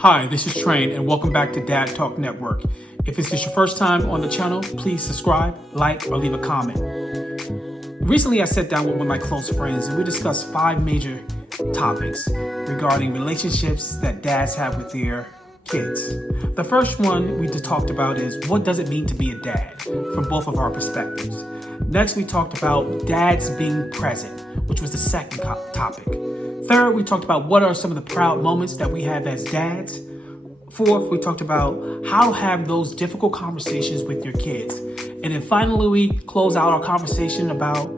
Hi, this is Train, and welcome back to Dad Talk Network. If this is your first time on the channel, please subscribe, like, or leave a comment. Recently, I sat down with one of my close friends, and we discussed 5 major topics regarding relationships that dads have with their kids. The first one we just talked about is what does it mean to be a dad from both of our perspectives. Next, we talked about dads being present, which was the second topic. Third, we talked about what are some of the proud moments that we have as dads. Fourth, we talked about how to have those difficult conversations with your kids. And then finally, we close out our conversation about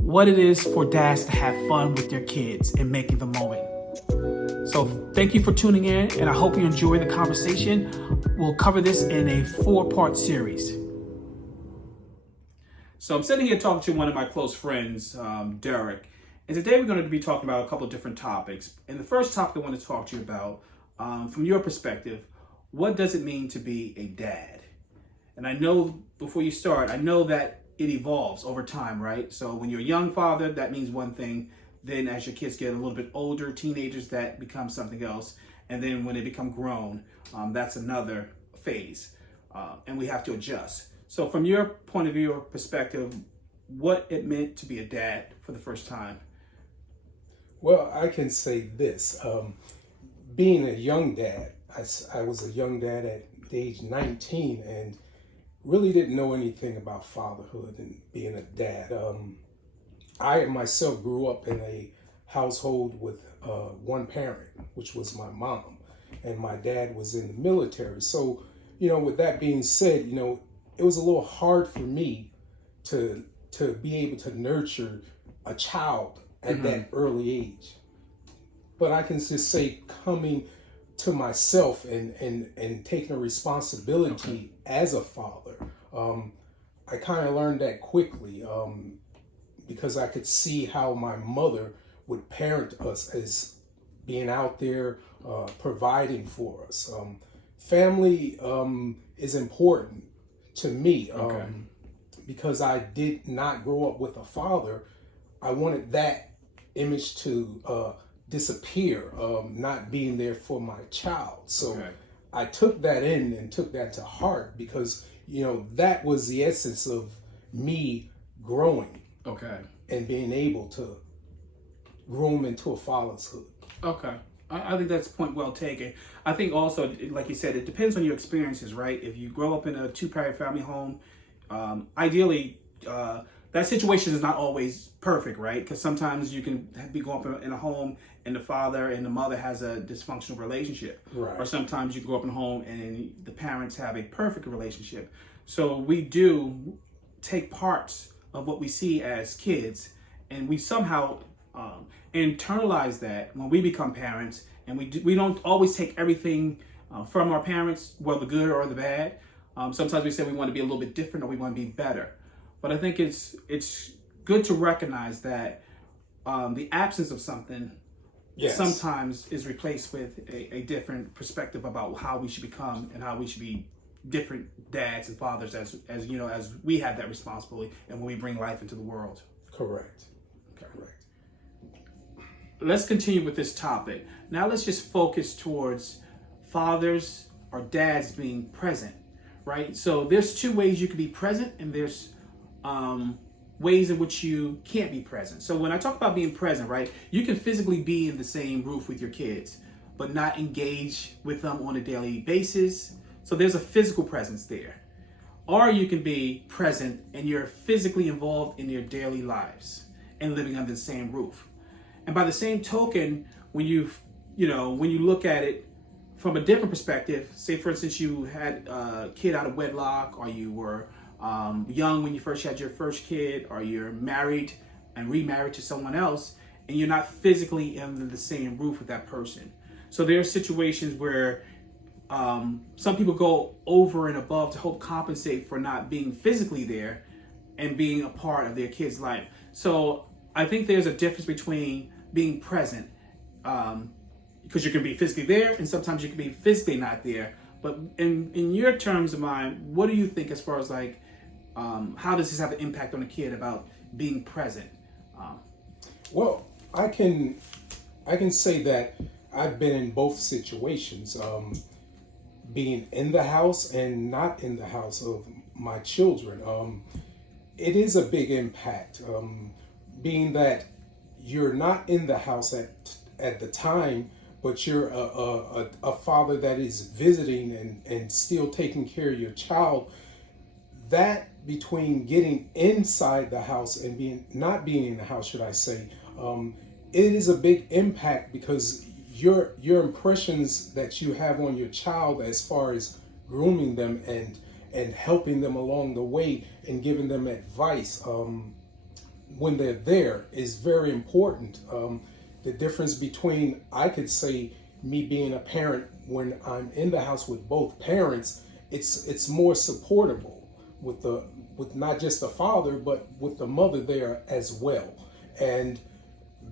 what it is for dads to have fun with their kids and making the moment. So thank you for tuning in, and I hope you enjoy the conversation. We'll cover this in a 4-part series. So I'm sitting here talking to one of my close friends, Derek. And today we're going to be talking about a couple of different topics. And the first topic I want to talk to you about, from your perspective, what does it mean to be a dad? And I know, before you start, I know that it evolves over time, right? So when you're a young father, that means one thing. Then as your kids get a little bit older, teenagers, that becomes something else. And then when they become grown, that's another phase. And we have to adjust. So from your point of view or perspective, what it meant to be a dad for the first time? Well, I can say this. Being a young dad, I was a young dad at age 19 and really didn't know anything about fatherhood and being a dad. I myself grew up in a household with one parent, which was my mom, and my dad was in the military. So, with that being said, it was a little hard for me to be able to nurture a child at that early age. But I can just say, coming to myself and taking a responsibility as a father, I kind of learned that quickly because I could see how my mother would parent us as being out there providing for us. Family is important to me because I did not grow up with a father. I wanted that image to disappear, not being there for my child. So I took that in and took that to heart because, that was the essence of me growing and being able to groom into a fatherhood. Okay. I think that's a point well taken. I think also, like you said, it depends on your experiences, right? If you grow up in a 2-parent family home, ideally, that situation is not always perfect, right? Because sometimes you can be growing up in a home and the father and the mother has a dysfunctional relationship. Right. Or sometimes you grow up in a home and the parents have a perfect relationship. So we do take parts of what we see as kids and we somehow internalize that when we become parents, and we don't always take everything from our parents, whether the good or the bad. Sometimes we say we want to be a little bit different or we want to be better. But I think it's good to recognize that the absence of something sometimes is replaced with a different perspective about how we should become and how we should be different dads and fathers as we have that responsibility and when we bring life into the world. Correct. Let's continue with this topic. Now let's just focus towards fathers or dads being present, right? So there's 2 ways you can be present and there's ways in which you can't be present. So when I talk about being present, right, you can physically be in the same roof with your kids, but not engage with them on a daily basis. So there's a physical presence there. Or you can be present and you're physically involved in your daily lives and living under the same roof. And by the same token, when you look at it from a different perspective, say for instance you had a kid out of wedlock, or you were young when you first had your first kid, or you're married and remarried to someone else, and you're not physically under the same roof with that person. So there are situations where some people go over and above to help compensate for not being physically there and being a part of their kid's life. So I think there's a difference between being present, because you can be physically there and sometimes you can be physically not there. But in your terms of mind, what do you think as far as like, how does this have an impact on a kid about being present? Well, I can say that I've been in both situations, being in the house and not in the house of my children. It is a big impact, being that you're not in the house at the time, but you're a father that is visiting and still taking care of your child. That between getting inside the house and being not being in the house, should I say, it is a big impact because your impressions that you have on your child as far as grooming them and helping them along the way and giving them advice when they're there is very important. The difference between, I could say, me being a parent when I'm in the house with both parents, it's more supportable with not just the father but with the mother there as well. And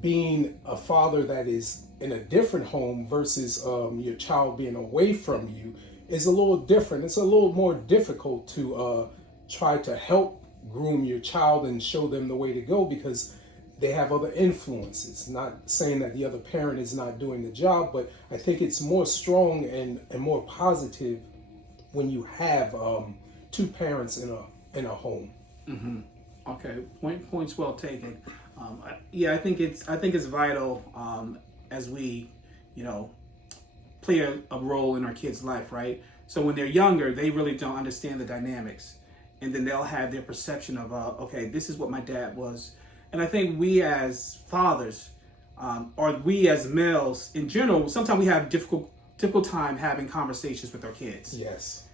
being a father that is in a different home versus your child being away from you is a little different. It's a little more difficult to try to help groom your child and show them the way to go because they have other influences. Not saying that the other parent is not doing the job, but I think it's more strong and more positive when you have two parents in a home. Mm-hmm. Okay, points well taken. I think it's vital as we, play a role in our kids' life, right? So when they're younger, they really don't understand the dynamics, and then they'll have their perception of, okay, this is what my dad was. And I think we as fathers, or we as males in general, sometimes we have difficult time having conversations with our kids. Yes.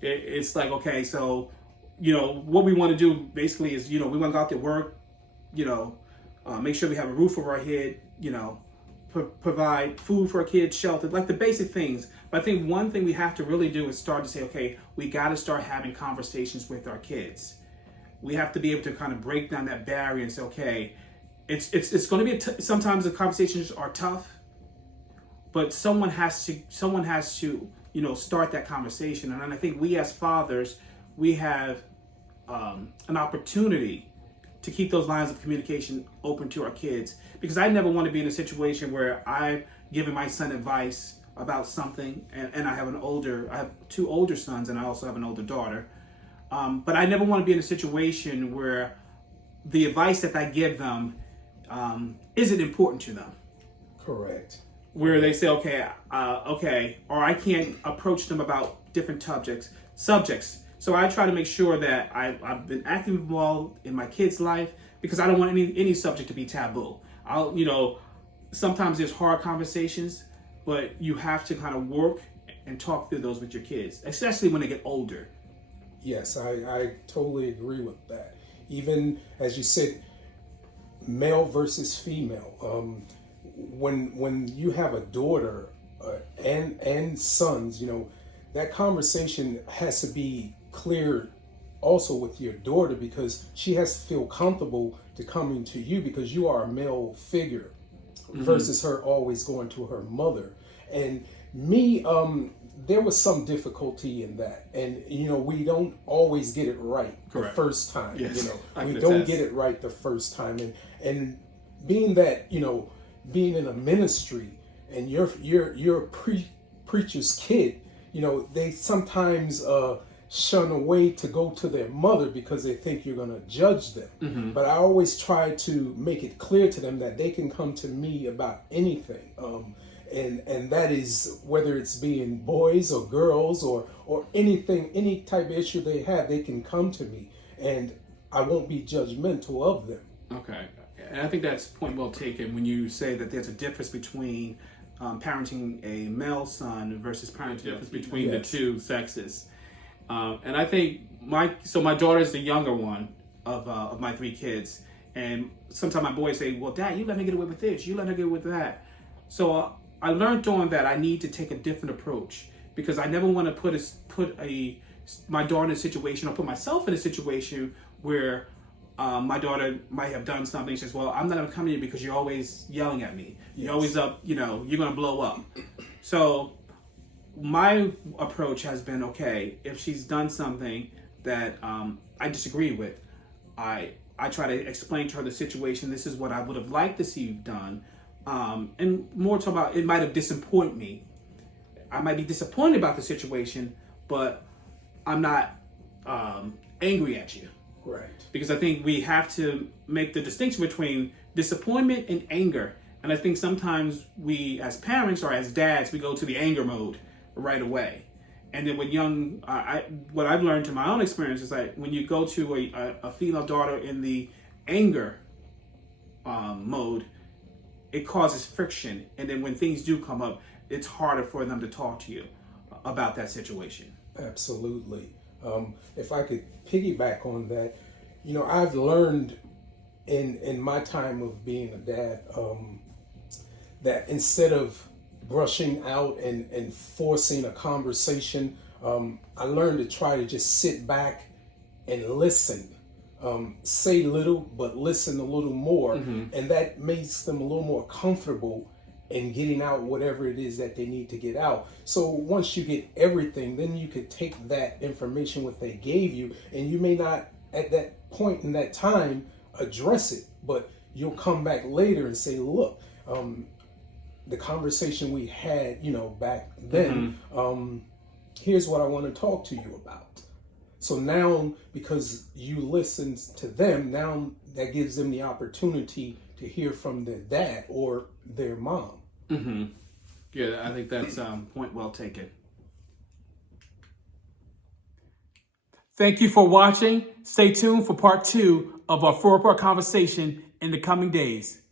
It's like, okay, so, what we want to do basically is, we want to go out to work, make sure we have a roof over our head, provide food for our kids, shelter, like the basic things. But I think one thing we have to really do is start to say, okay, we got to start having conversations with our kids. We have to be able to kind of break down that barrier and say, okay, it's going to be sometimes the conversations are tough, but someone has to start that conversation. And I think we as fathers, we have an opportunity to keep those lines of communication open to our kids, because I never want to be in a situation where I'm giving my son advice about something, and I have two older sons, and I also have an older daughter. But I never want to be in a situation where the advice that I give them isn't important to them. Correct. Where they say, okay, or I can't approach them about different subjects. So I try to make sure that I've been actively involved in my kid's life, because I don't want any subject to be taboo. Sometimes there's hard conversations, but you have to kind of work and talk through those with your kids, especially when they get older. Yes, I totally agree with that. Even as you said, male versus female. When you have a daughter and sons, that conversation has to be clear also with your daughter, because she has to feel comfortable to coming to you because you are a male figure, versus her always going to her mother. And me, there was some difficulty in that, and we don't always get it right. Correct. The first time. Yes, we don't get it right the first time, and being that being in a ministry and you're a preacher's kid, they sometimes shun away to go to their mother because they think you're going to judge them. Mm-hmm. But I always try to make it clear to them that they can come to me about anything. And that is whether it's being boys or girls or anything, any type of issue they have, they can come to me and I won't be judgmental of them. Okay. And I think that's point well taken when you say that there's a difference between parenting a male son versus parenting the difference between the two sexes. And I think my daughter is the younger one of my three kids. And sometimes my boys say, well, Dad, you let me get away with this. You let her get away with that. So I learned on that I need to take a different approach, because I never want to put my daughter in a situation, or put myself in a situation where my daughter might have done something. She says, well, I'm not going to come to you because you're always yelling at me. You're always up, you're going to blow up. So my approach has been, okay, if she's done something that I disagree with, I try to explain to her the situation. This is what I would have liked to see you done, and more talk about it might have disappointed me. I might be disappointed about the situation, but I'm not angry at you. Right. Because I think we have to make the distinction between disappointment and anger. And I think sometimes we, as parents or as dads, we go to the anger mode right away. And then when what I've learned to my own experience is that when you go to a female daughter in the anger mode, it causes friction. And then when things do come up, it's harder for them to talk to you about that situation. Absolutely. If I could piggyback on that, I've learned in my time of being a dad that instead of brushing out and forcing a conversation, I learned to try to just sit back and listen. Say little, but listen a little more. And that makes them a little more comfortable in getting out whatever it is that they need to get out. So once you get everything, then you could take that information what they gave you, and you may not at that point in that time address it, but you'll come back later and say, look, the conversation we had, back then, here's what I want to talk to you about. So now, because you listened to them, now that gives them the opportunity to hear from their dad or their mom. Yeah, I think that's point well taken. Thank you for watching. Stay tuned for part 2 of our 4-part conversation in the coming days.